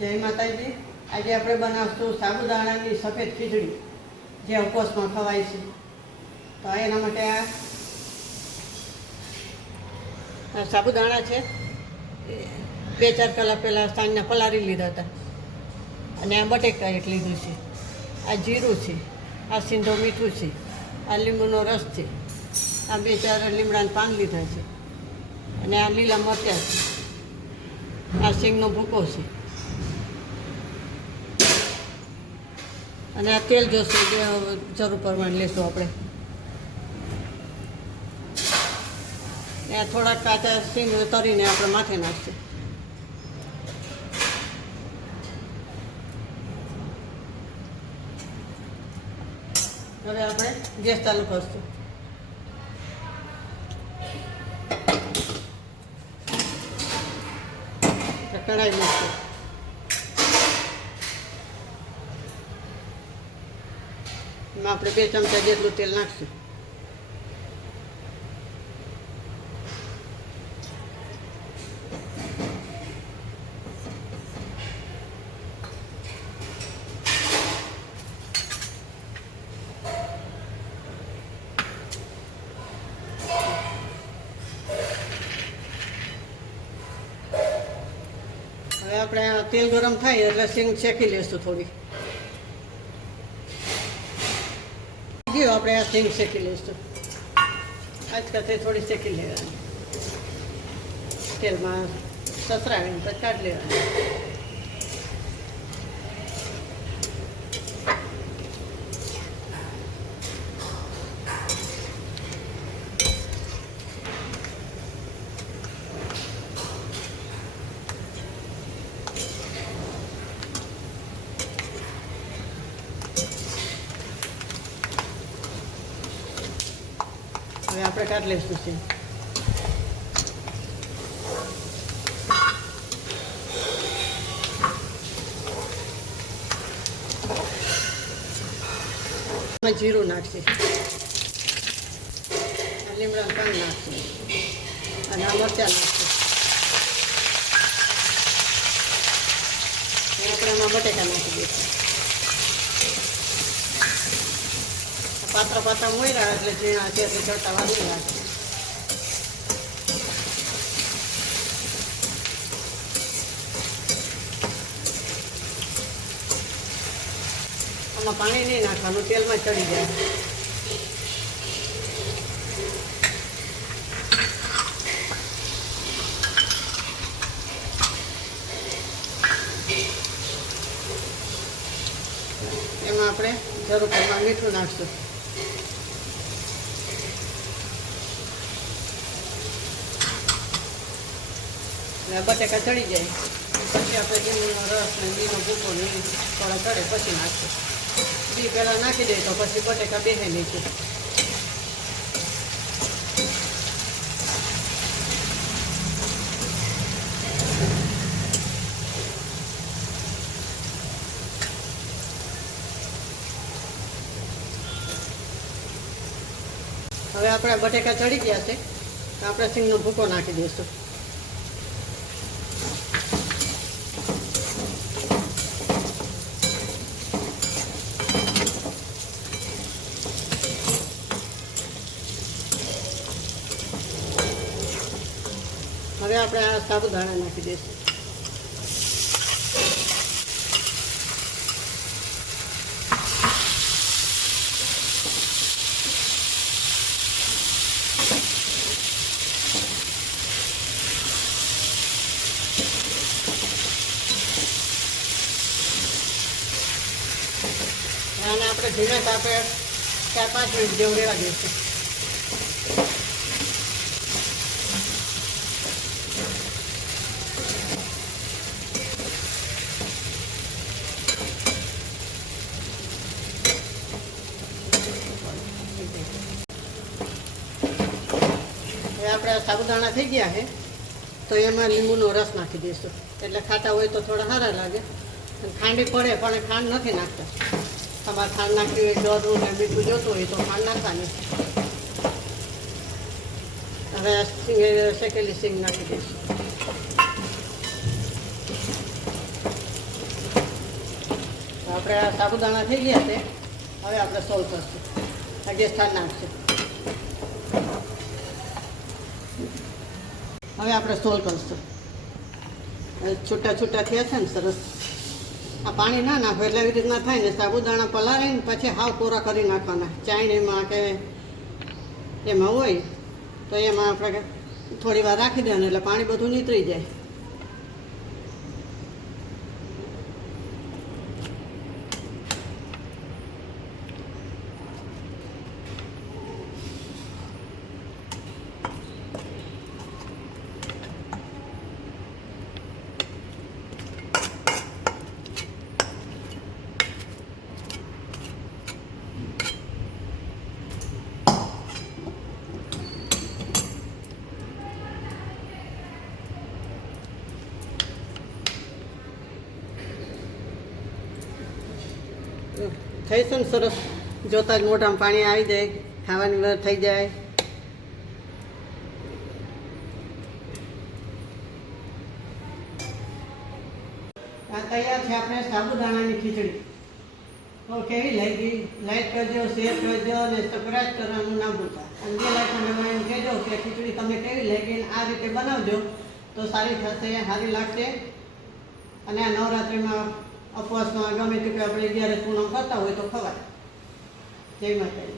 જય માતાજી। આજે આપણે બનાવશું સાબુદાણાની સફેદ ખીચડી, જે ઉપવાસમાં ખવાય છે। તો એના માટે આ સાબુદાણા છે, 2-4 કલાક પહેલાં સાંજના પલાળી લીધા હતા। અને આ બટેકા એક લીધું છે, આ જીરું છે, આ સિંધો મીઠું છે, આ લીંબુનો રસ છે, આ 2-4 લીમડાના પાન લીધા છે, અને આ લીલા મરચાં છે, આ સિંગનો ભૂકો છે, અને આ તેલ જોશે જે જરૂર પ્રમાણે લેશું આપણે। આ થોડાક કાચા સિંગ તરીને આપણે માથે નાખશું। હવે આપણે ગેસ ચાલુ કરશું। કઢાઈ મૂકશું। એમાં આપણે 2 ચમચા જેટલું તેલ નાખશું। હવે આપણે તેલ ગરમ થાય એટલે સિંગ શેકી લઈશું થોડી। આપણે આ સિંગ શેકી લઈશું। આજકાલ થોડી શેકી લેવાની, તેલમાં સસરાવીને પછી કાઢી લેવાની। હવે આપણે કાઢી લઈશું સિંગ। જીરું નાખશે, લીમડાનું પાન નાખશે, અને આ મરચાં નાખશે। આપણે એમાં બટેકા નાખી દઈશું। પાતળા પાતળા મોયરા એટલે ઝીણા છે એટલે ચડતા વાર નહીં લાગે। આમાં પાણી નહીં નાખવાનું, તેલમાં ચડી જાય। એમાં આપણે જરૂર પ્રમાણે મીઠું નાખશું। બટેકા ચડી જાય પછી આપણે લીંબુનો રસ ને લીંબુનો ભૂકો ને થોડા ચડે પછી નાખશું। બી પહેલાં નાખી દઈએ તો પછી બટેકા બેસે નીચે। હવે આપણા બટેકા ચડી ગયા છે તો આપણે સિંગનો ભૂકો નાખી દઈશું। હવે આપણે આ સાબુદાણા નાખી દઈશું। આને આપણે ધીમે તાપે 4-5 મિનિટ જેવું રહેવા દઈશું। હવે આપણે સાબુદાણા થઈ ગયા છે તો એમાં લીંબુનો રસ નાખી દઈશું, એટલે ખાટા હોય તો થોડા સારા લાગે। ખાંડી પડે પણ ખાંડ નથી નાખતા। તમારે ખાંડ નાખવી હોય, દોરું ને મીઠું જોતું હોય તો ખાંડ નાખવાની। હવે શેકેલી સિંગ નાખી દઈશું। આપણે આ સાબુદાણા થઈ ગયા છે. હવે આપણે સોલ્વ કરશું. આ ગેસ ઠાર નાખશું. હવે આપણે સોલ્વ કરશું. છૂટા છૂટા થયા છે ને સરસ. આ પાણી ના નાખો એટલે એવી રીતના થાય ને. સાબુદાણા પલાળીને પછી હાવ કોરા કરી નાખવાના. ચાયણીમાં કે એમાં હોય તો એમાં આપણે થોડી વાર રાખી દેવાનું એટલે પાણી બધું નીતરી જાય. થઈ છે ને સરસ. જોતાં જ મોઢામાં પાણી આવી જાય, ખાવાની વાર થઈ જાય. આ તૈયાર છે આપણે સાબુદાણાની ખીચડી. તો કેવી લાગી? લાઈક કરજો, શેર કરજો અને સબસ્ક્રાઈબ કરવાનું ના ભૂલતા. અને બે લાઈક તમે એમ કહેજો કે ખીચડી તમે કેવી લાગી. આ રીતે બનાવજો તો સારી થશે, સારી લાગશે. અને આ નવરાત્રિમાં ઉપવાસમાં ગમે તે આપણે 11 પૂનમ કરતા હોય તો ખવાય. જય માતાજી.